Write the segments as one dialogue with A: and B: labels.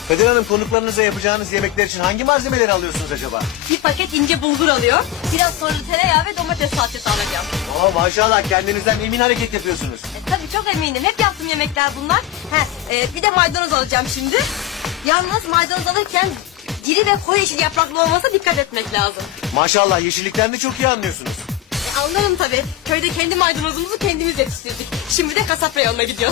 A: Kadir Hanım, konuklarınıza yapacağınız yemekler için hangi malzemeleri alıyorsunuz acaba?
B: Bir paket ince bulgur alıyor. Biraz sonra tereyağı ve domates salçası alacağım.
A: Maşallah, kendinizden emin hareket yapıyorsunuz.
B: Tabii çok eminim. Hep yaptığım yemekler bunlar. Bir de maydanoz alacağım şimdi. Yalnız maydanoz alırken diri ve koyu yeşil yapraklı olmasına dikkat etmek lazım.
A: Maşallah, yeşillikten de çok iyi anlıyorsunuz.
B: Anlarım tabii. Köyde kendi maydanozumuzu kendimiz yetiştirdik. Şimdi de kasap reyonuna gidiyoruz.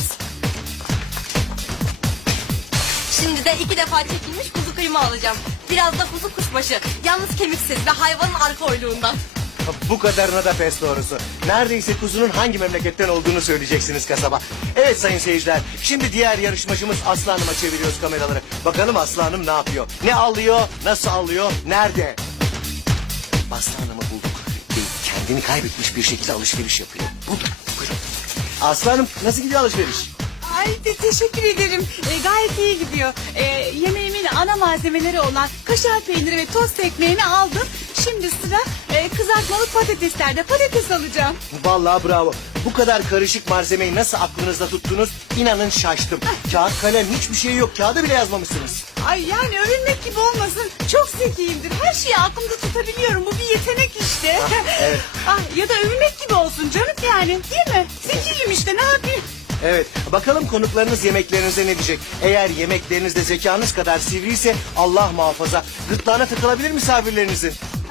B: Şimdi de 2 defa çekilmiş kuzu kıyma alacağım. Biraz da kuzu kuşbaşı. Yalnız kemiksiz ve hayvanın arka oyluğundan.
A: Bu kadarına da pes doğrusu. Neredeyse kuzunun hangi memleketten olduğunu söyleyeceksiniz kasaba. Evet sayın seyirciler, şimdi diğer yarışmacımız Aslı Hanım'a çeviriyoruz kameraları. Bakalım Aslı Hanım ne yapıyor? Ne alıyor, nasıl alıyor, nerede? Aslı Hanım'ı bulduk. Kendini kaybetmiş bir şekilde alışveriş yapıyor. Bulduk, buyurun. Aslı Hanım, nasıl gidiyor alışveriş?
C: Ay teşekkür ederim. Gayet iyi gidiyor. Yemeğimin ana malzemeleri olan kaşar peyniri ve tost ekmeğini aldım. Şimdi sıra kızartmalık patateslerde patates alacağım.
A: Vallahi bravo. Bu kadar karışık malzemeyi nasıl aklınızda tuttunuz? İnanın şaştım. Kağıt kalem hiçbir şey yok. Kağıda bile yazmamışsınız.
C: Ay yani övünmek gibi olmasın. Çok zekiyimdir. Her şeyi aklımda tutabiliyorum. Bu bir yetenek işte.
A: evet.
C: Ya da övünmek gibi olsun canım yani. Değil mi? Zekiyim işte, ne yapayım?
A: Evet, bakalım konuklarınız yemeklerinize ne diyecek? Eğer yemeklerinizde zekanız kadar sivriyse Allah muhafaza gırtlağına takılabilir misafirlerinizin.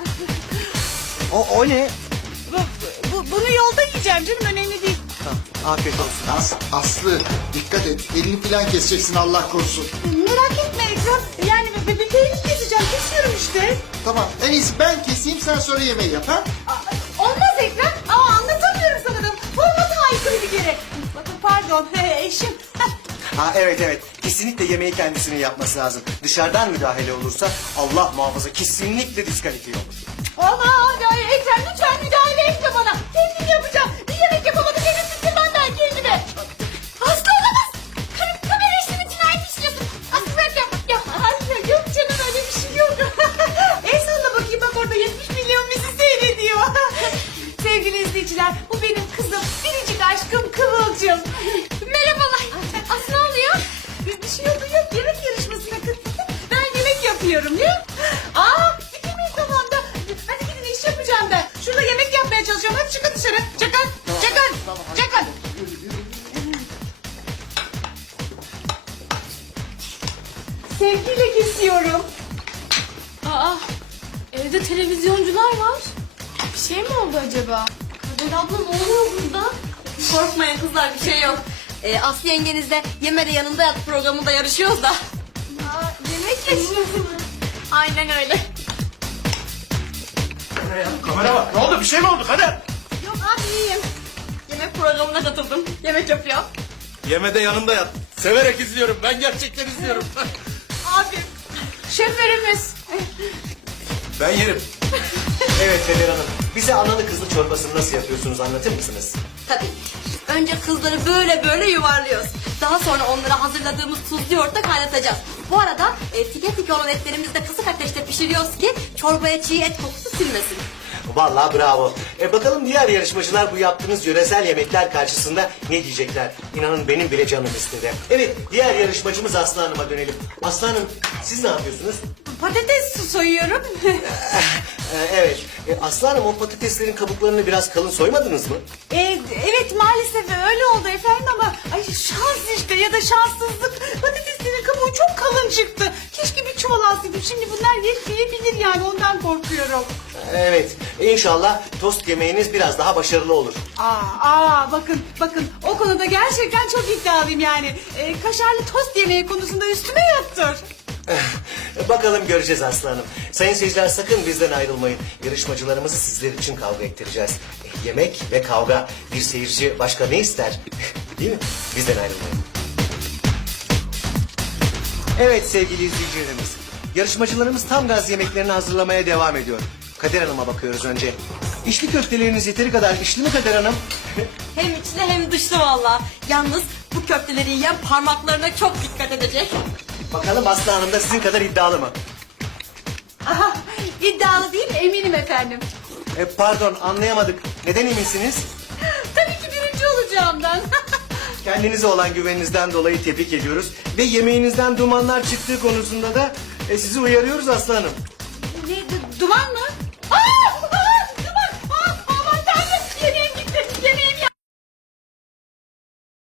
A: O ne?
C: Bunu yolda yiyeceğim canım, önemli değil.
A: Ha, afiyet olsun.
D: Aslı dikkat et. Elini falan keseceksin Allah korusun.
C: Merak etme Ekrem. Yani bir peynir keseceğim. Kesiyorum işte.
D: Tamam en iyisi ben keseyim sen sonra yemeği yap ha.
C: Olmaz Ekrem. Anlatamıyorum sana da. Formata aykırı bir kere. Bakın pardon eşim.
A: Ha, evet. Kesinlikle yemeği kendisinin yapması lazım. Dışarıdan müdahale olursa Allah muhafaza kesinlikle diskalifiye olur.
C: Aman Ekrem lütfen müdahale etme bana. Kendim yapacağım. Bir yemek yapamadım. Beni sıkılmam ben kendime. Aslı olamaz. Kamera işlemi cinayet işliyorsun. Aslı ben Aslı yok canım, öyle bir şey yok. El salla bakayım, bak orada 70 milyon bizi seyrediyor. Sevgili izleyiciler, bu benim kızım. Biricik aşkım Kıvılcım. Merhabalar. Aslı ne oluyor? Bir şey oldu yok. Yemek yarışmasına katıldım. Ben yemek yapıyorum ya. Bitirmeyin tamam da. Hadi gidin, iş yapacağım ben. Şurada yemek yapmaya çalışıyorum. Hadi çıkın dışarı. Çıkın. Çıkın. Sevgiyle kesiyorum.
B: Evde televizyoncular var. Bir şey mi oldu acaba? Kader abla ne oluyor burada? Korkmayın kızlar, bir şey yok. Aslı yengenizle Yeme de Yanında Yat programında yarışıyoruz da. Yemek yaşıyorsunuz. Aynen öyle.
A: Kamera bak, ne oldu? Bir şey mi oldu Kader?
B: Yok abi, iyiyim. Yemek programına katıldım. Yemek yapıyor.
E: Yemede yanımda yat. Severek izliyorum. Ben gerçekten izliyorum.
C: Abi. Şoförümüz.
E: Ben yerim.
A: Evet Kader Hanım, bize analı kızlı çorbasını nasıl yapıyorsunuz anlatır mısınız?
B: Tabii. Önce kızları böyle yuvarlıyoruz. Daha sonra onları hazırladığımız tuzlu yoğurtla kaynatacağız. Bu arada tike olan etlerimizi de kısık ateşte pişiriyoruz ki çorbaya çiğ et kokusu silmesin.
A: Vallahi bravo. Bakalım diğer yarışmacılar bu yaptığınız yöresel yemekler karşısında ne diyecekler? İnanın benim bile canım istedi. Evet, diğer yarışmacımız Aslı Hanım'a dönelim. Aslı Hanım, siz ne yapıyorsunuz?
C: Patates soyuyorum.
A: Evet, Aslı Hanım, o patateslerin kabuklarını biraz kalın soymadınız mı?
C: Evet maalesef öyle oldu efendim ama şans işte ya da şanssızlık. Patateslerin kabuğu çok kalın çıktı. Keşke bir çuval alsaydım. Şimdi bunlar yetmeyebilir yani, ondan korkuyorum.
A: Evet, inşallah tost yemeğiniz biraz daha başarılı olur.
C: Bakın o konuda gerçekten çok iddialıyım yani. Kaşarlı tost yemeği konusunda üstüme yattır.
A: Bakalım göreceğiz Aslı Hanım. Sayın seyirciler, sakın bizden ayrılmayın. Yarışmacılarımızı sizler için kavga ettireceğiz. Yemek ve kavga. Bir seyirci başka ne ister? Değil mi? Bizden ayrılmayın. Evet sevgili izleyicilerimiz. Yarışmacılarımız tam gaz yemeklerini hazırlamaya devam ediyor. Kader Hanım'a bakıyoruz önce. İçli köfteleriniz yeteri kadar içli mi Kader Hanım?
B: Hem içli hem dışlı valla. Yalnız bu köfteleri yiyen parmaklarına çok dikkat edecek.
A: Bakalım Aslı Hanım da sizin kadar iddialı mı?
C: İddialı değil, eminim efendim.
A: Pardon, anlayamadık. Neden eminsiniz?
C: Tabii ki birinci olacağımdan.
A: Kendinize olan güveninizden dolayı tebrik ediyoruz. Ve yemeğinizden dumanlar çıktığı konusunda da sizi uyarıyoruz Aslı Hanım.
C: Ne, duman mı? Aa!